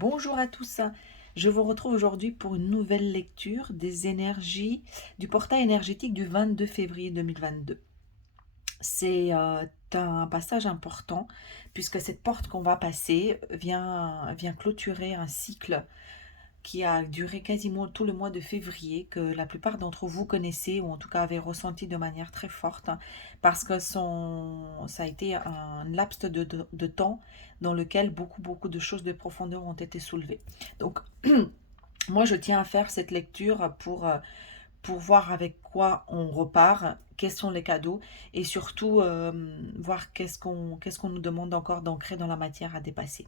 Bonjour à tous, je vous retrouve aujourd'hui pour une nouvelle lecture des énergies du portail énergétique du 22 février 2022. C'est un passage important puisque cette porte qu'on va passer vient clôturer un cycle qui a duré quasiment tout le mois de février, que la plupart d'entre vous connaissez ou en tout cas avez ressenti de manière très forte, parce que ça a été un laps de temps dans lequel beaucoup de choses de profondeur ont été soulevées. Donc, moi, je tiens à faire cette lecture pour voir avec quoi on repart, quels sont les cadeaux, et surtout voir qu'est-ce qu'on nous demande encore d'ancrer dans la matière à dépasser.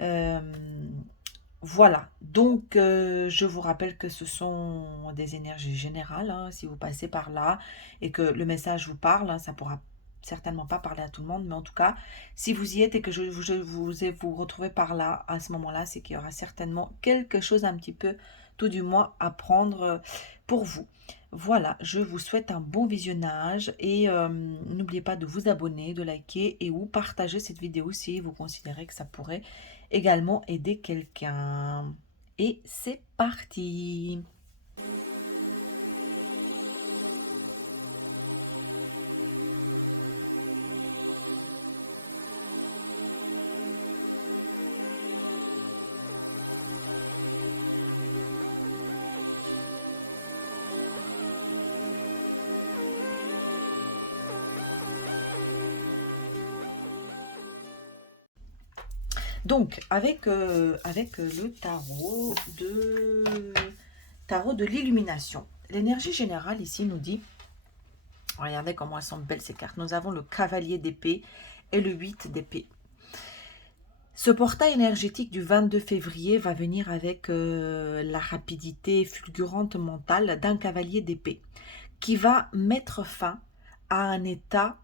Euh, voilà, donc je vous rappelle que ce sont des énergies générales, hein, si vous passez par là et que le message vous parle, hein, ça pourra certainement pas parler à tout le monde, mais en tout cas, si vous y êtes et que vous retrouvez par là, à ce moment-là, c'est qu'il y aura certainement quelque chose un petit peu, tout du moins, à prendre pour vous. Voilà, je vous souhaite un bon visionnage et n'oubliez pas de vous abonner, de liker et ou partager cette vidéo si vous considérez que ça pourrait également aider quelqu'un. Et c'est parti. Donc, avec le tarot de l'illumination. L'énergie générale ici nous dit, regardez comment elles sont belles ces cartes. Nous avons le cavalier d'épée et le 8 d'épée. Ce portail énergétique du 22 février va venir avec la rapidité fulgurante mentale d'un cavalier d'épée qui va mettre fin à un état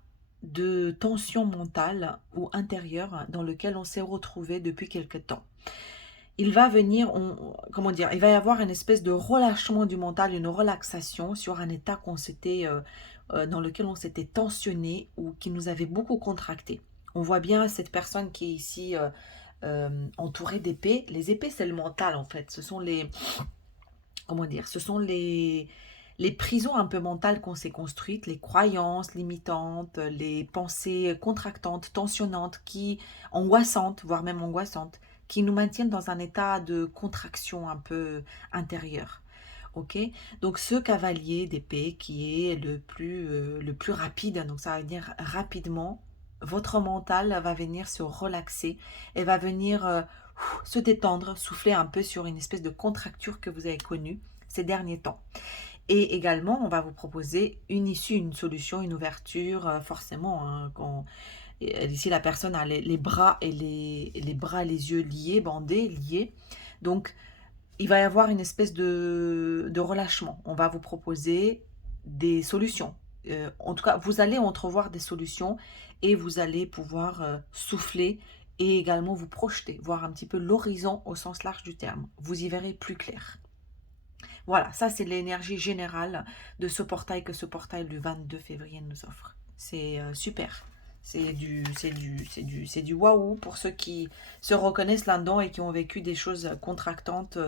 de tension mentale ou intérieure dans lequel on s'est retrouvé depuis quelque temps. Il va venir, comment dire, il va y avoir une espèce de relâchement du mental, une relaxation sur un état dans lequel on s'était tensionné ou qui nous avait beaucoup contracté. On voit bien cette personne qui est ici entourée d'épées. Les épées, c'est le mental en fait. Ce sont comment dire, ce sont les prisons un peu mentales qu'on s'est construites, les croyances limitantes, les pensées contractantes, tensionnantes, angoissantes, voire même angoissantes, qui nous maintiennent dans un état de contraction un peu intérieure. Ok, donc ce cavalier d'épée qui est le plus rapide, donc ça veut dire rapidement, votre mental va venir se relaxer et va venir se détendre, souffler un peu sur une espèce de contracture que vous avez connue ces derniers temps. Et également, on va vous proposer une issue, une solution, une ouverture, forcément. Hein, ici, la personne a les bras et les bras, les yeux liés, bandés, liés. Donc, il va y avoir une espèce de relâchement. On va vous proposer des solutions. En tout cas, vous allez entrevoir des solutions et vous allez pouvoir souffler et également vous projeter, voir un petit peu l'horizon au sens large du terme. Vous y verrez plus clair. Voilà, ça c'est l'énergie générale de ce portail que ce portail du 22 février nous offre. C'est super. C'est du waouh pour ceux qui se reconnaissent là-dedans et qui ont vécu des choses contractantes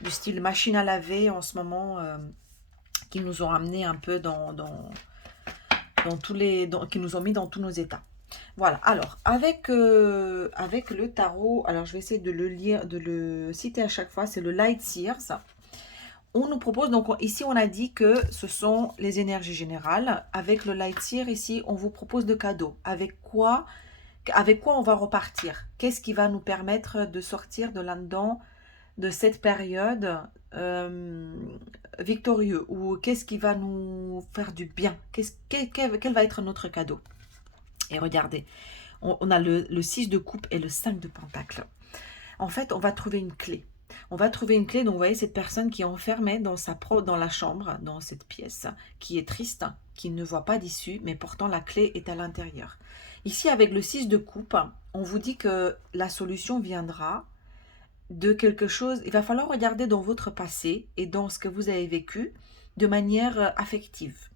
du style machine à laver en ce moment, qui nous ont amené un peu dans qui nous ont mis dans tous nos états. Voilà, alors avec le tarot, alors je vais essayer de le lire, de le citer à chaque fois, c'est le Light Seers. On nous propose, donc ici on a dit que ce sont les énergies générales. Avec le Light Seer, ici on vous propose de cadeaux. Avec quoi on va repartir? Qu'est-ce qui va nous permettre de sortir de là-dedans, de cette période victorieux? Ou qu'est-ce qui va nous faire du bien? Quel va être notre cadeau? Et regardez, on a le 6 de coupe et le 5 de pentacle. En fait, on va trouver une clé. On va trouver une clé, donc vous voyez cette personne qui est enfermée dans la chambre, dans cette pièce, qui est triste, qui ne voit pas d'issue, mais pourtant la clé est à l'intérieur. Ici, avec le 6 de coupe, on vous dit que la solution viendra de quelque chose. Il va falloir regarder dans votre passé et dans ce que vous avez vécu de manière affective.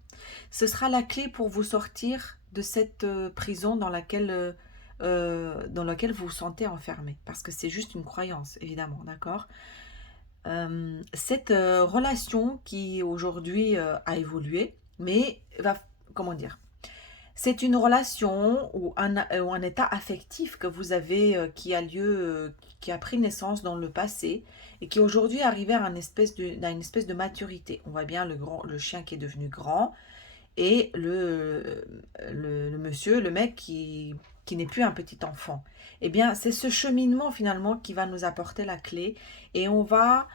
Ce sera la clé pour vous sortir de cette prison dans laquelle dans lequel vous vous sentez enfermé. Parce que c'est juste une croyance, évidemment, d'accord? Cette relation qui aujourd'hui a évolué, mais va, comment dire? C'est une relation ou un état affectif que vous avez, qui a lieu, qui a pris naissance dans le passé et qui aujourd'hui est arrivé à une espèce de maturité. On voit bien le chien qui est devenu grand et le monsieur, le mec qui n'est plus un petit enfant. Eh bien, c'est ce cheminement finalement qui va nous apporter la clé et on va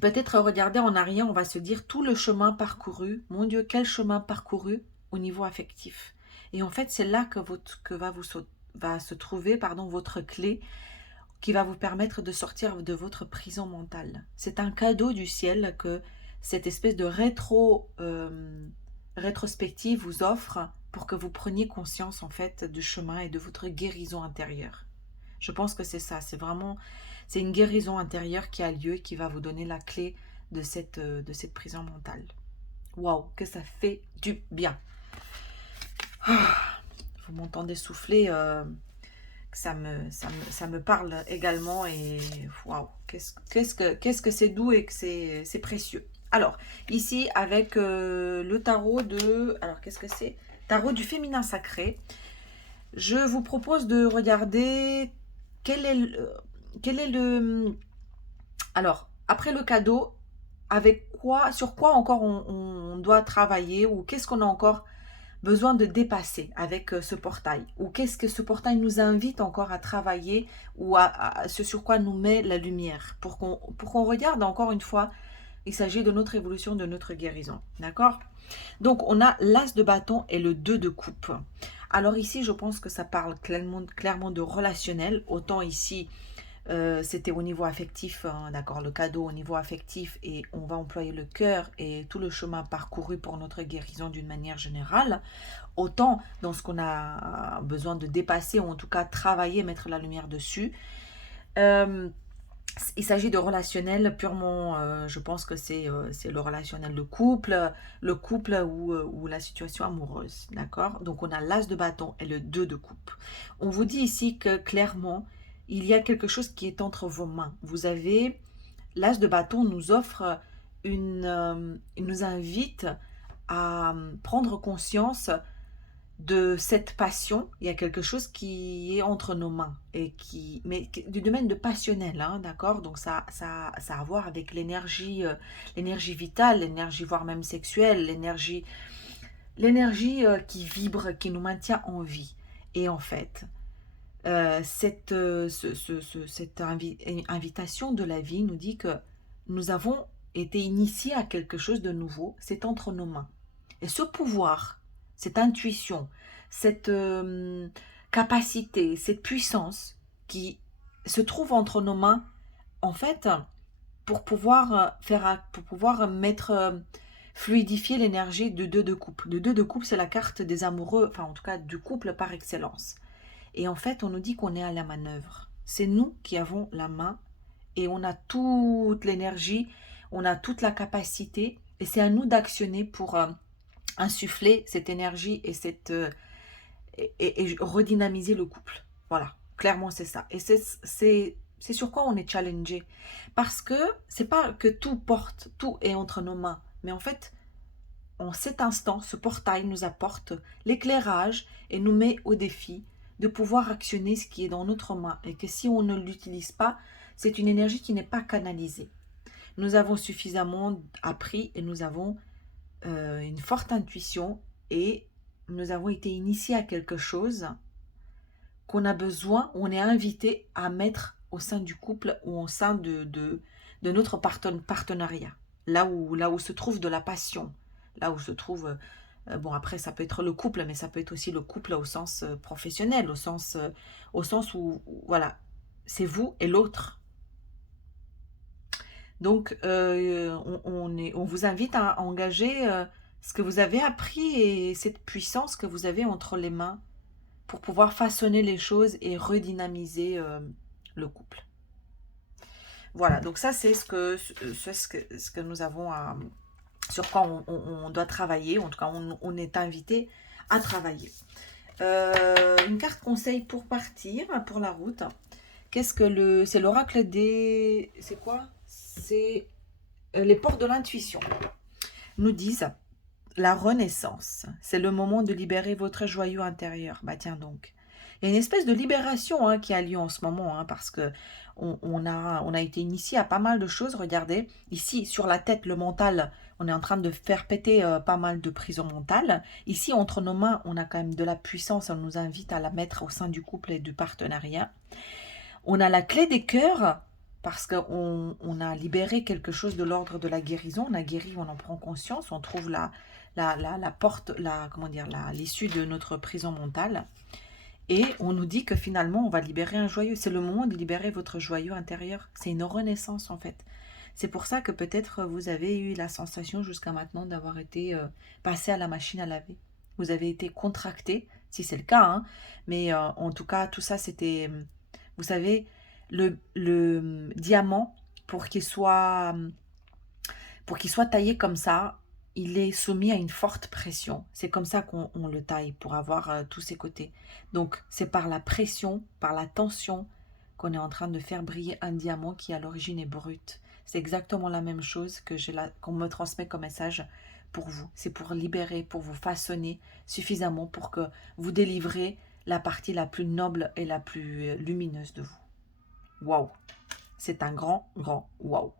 peut-être regarder en arrière, on va se dire tout le chemin parcouru. Mon Dieu, quel chemin parcouru au niveau affectif. Et en fait, c'est là va se trouver votre clé qui va vous permettre de sortir de votre prison mentale. C'est un cadeau du ciel que cette espèce de rétrospective vous offre pour que vous preniez conscience en fait du chemin et de votre guérison intérieure. Je pense que c'est ça, c'est une guérison intérieure qui a lieu et qui va vous donner la clé de cette prison mentale. Waouh, que ça fait du bien. Vous m'entendez souffler, ça me parle également et waouh, qu'est-ce que c'est doux et que c'est précieux. Alors, ici, avec le tarot alors, qu'est-ce que c'est? Tarot du féminin sacré. Je vous propose de regarder quel est le... Alors, après le cadeau, sur quoi encore on doit travailler ou qu'est-ce qu'on a encore besoin de dépasser avec ce portail ou qu'est-ce que ce portail nous invite encore à travailler ou ce sur quoi nous met la lumière pour qu'on regarde encore une fois, il s'agit de notre évolution, de notre guérison, d'accord? Donc on a l'as de bâton et le 2 de coupe. Alors ici je pense que ça parle clairement de relationnel, autant ici c'était au niveau affectif, hein, d'accord, le cadeau au niveau affectif et on va employer le cœur et tout le chemin parcouru pour notre guérison d'une manière générale. Autant dans ce qu'on a besoin de dépasser ou en tout cas travailler, mettre la lumière dessus. Il s'agit de relationnel purement, je pense que c'est le relationnel de couple, ou la situation amoureuse, d'accord? Donc on a l'as de bâton et le 2 de coupe. On vous dit ici que clairement, il y a quelque chose qui est entre vos mains. Vous avez, l'as de bâton nous offre il nous invite à prendre conscience de cette passion. Il y a quelque chose qui est entre nos mains et du domaine de passionnel, hein, d'accord? Donc ça a à voir avec l'énergie, l'énergie vitale, l'énergie voire même sexuelle, l'énergie qui vibre, qui nous maintient en vie. Et en fait, cette invitation de la vie nous dit que nous avons été initiés à quelque chose de nouveau, c'est entre nos mains. Et ce pouvoir, cette intuition, cette capacité, cette puissance qui se trouve entre nos mains, en fait, pour pouvoir fluidifier l'énergie de 2 de coupe. Le 2 de coupe, c'est la carte des amoureux, enfin en tout cas du couple par excellence. Et en fait, on nous dit qu'on est à la manœuvre. C'est nous qui avons la main et on a toute l'énergie, on a toute la capacité et c'est à nous d'actionner pour insuffler cette énergie et redynamiser le couple. Voilà, clairement c'est ça. Et c'est sur quoi on est challengé. Parce que c'est pas que tout est entre nos mains. Mais en fait, en cet instant, ce portail nous apporte l'éclairage et nous met au défi de pouvoir actionner ce qui est dans notre main. Et que si on ne l'utilise pas, c'est une énergie qui n'est pas canalisée. Nous avons suffisamment appris et nous avons une forte intuition et nous avons été initiés à quelque chose qu'on a besoin, on est invité à mettre au sein du couple ou au sein de notre partenariat. Là où se trouve de la passion, là où se trouve, bon après ça peut être le couple, mais ça peut être aussi le couple au sens professionnel, au sens où voilà, c'est vous et l'autre. Donc, on vous invite à engager ce que vous avez appris et cette puissance que vous avez entre les mains pour pouvoir façonner les choses et redynamiser le couple. Voilà, donc ça c'est ce que nous avons sur quoi on doit travailler, en tout cas on est invité à travailler. Une carte conseil pour partir, pour la route. Qu'est-ce que le... C'est l'oracle des... C'est quoi? C'est les portes de l'intuition. Nous disent la renaissance. C'est le moment de libérer votre joyau intérieur. Bah tiens donc. Il y a une espèce de libération qui a lieu en ce moment, parce que on a été initié à pas mal de choses. Regardez, ici, sur la tête, le mental, on est en train de faire péter pas mal de prisons mentales. Ici, entre nos mains, on a quand même de la puissance. On nous invite à la mettre au sein du couple et du partenariat. On a la clé des cœurs, parce qu'on a libéré quelque chose de l'ordre de la guérison. On a guéri, on en prend conscience, on trouve la porte, comment dire, l'issue de notre prison mentale. Et on nous dit que finalement, on va libérer un joyau. C'est le moment de libérer votre joyau intérieur. C'est une renaissance, en fait. C'est pour ça que peut-être vous avez eu la sensation jusqu'à maintenant d'avoir été passé à la machine à laver. Vous avez été contracté, si c'est le cas. Mais en tout cas, tout ça, c'était... Vous savez, le diamant, pour qu'il soit taillé comme ça, il est soumis à une forte pression. C'est comme ça qu'on le taille, pour avoir tous ses côtés. Donc, c'est par la pression, par la tension, qu'on est en train de faire briller un diamant qui, à l'origine, est brut. C'est exactement la même chose qu'on me transmet comme message pour vous. C'est pour libérer, pour vous façonner suffisamment pour que vous délivrez la partie la plus noble et la plus lumineuse de vous. Waouh! C'est un grand, grand waouh!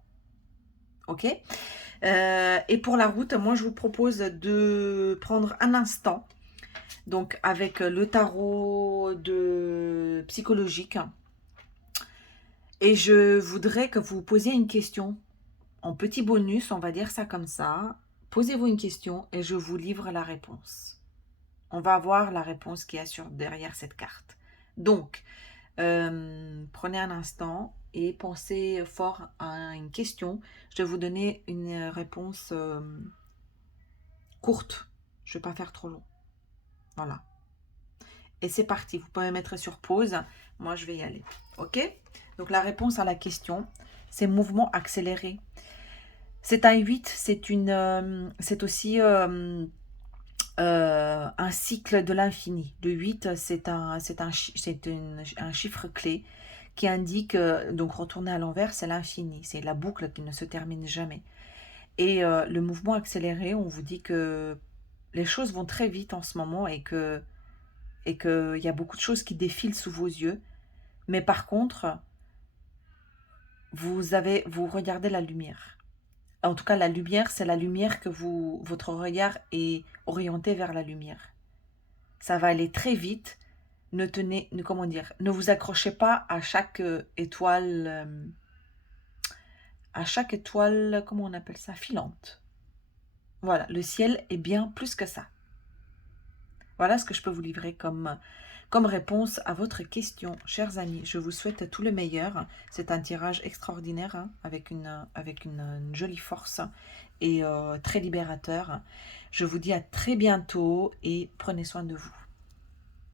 Ok? Et pour la route, moi je vous propose de prendre un instant, donc avec le tarot psychologique, et je voudrais que vous posiez une question en petit bonus, on va dire ça comme ça. Posez-vous une question et je vous livre la réponse. On va voir la réponse qu'il y a derrière cette carte. Donc, prenez un instant et pensez fort à une question. Je vais vous donner une réponse courte. Je ne vais pas faire trop long. Voilà. Et c'est parti. Vous pouvez mettre sur pause. Moi, je vais y aller. OK? Donc, la réponse à la question, c'est mouvement accéléré. C'est un 8. C'est aussi un cycle de l'infini. Le 8, c'est un chiffre clé qui indique, donc retourner à l'envers, c'est l'infini. C'est la boucle qui ne se termine jamais. Et le mouvement accéléré, on vous dit que les choses vont très vite en ce moment et qu'il y a beaucoup de choses qui défilent sous vos yeux. Mais par contre, vous regardez la lumière. En tout cas, la lumière, c'est la lumière que votre regard est orienté vers la lumière. Ça va aller très vite. Ne vous accrochez pas à chaque étoile, comment on appelle ça, filante. Voilà, le ciel est bien plus que ça. Voilà ce que je peux vous livrer comme réponse à votre question, chers amis. Je vous souhaite tout le meilleur. C'est un tirage extraordinaire, avec une jolie force et très libérateur. Je vous dis à très bientôt et prenez soin de vous.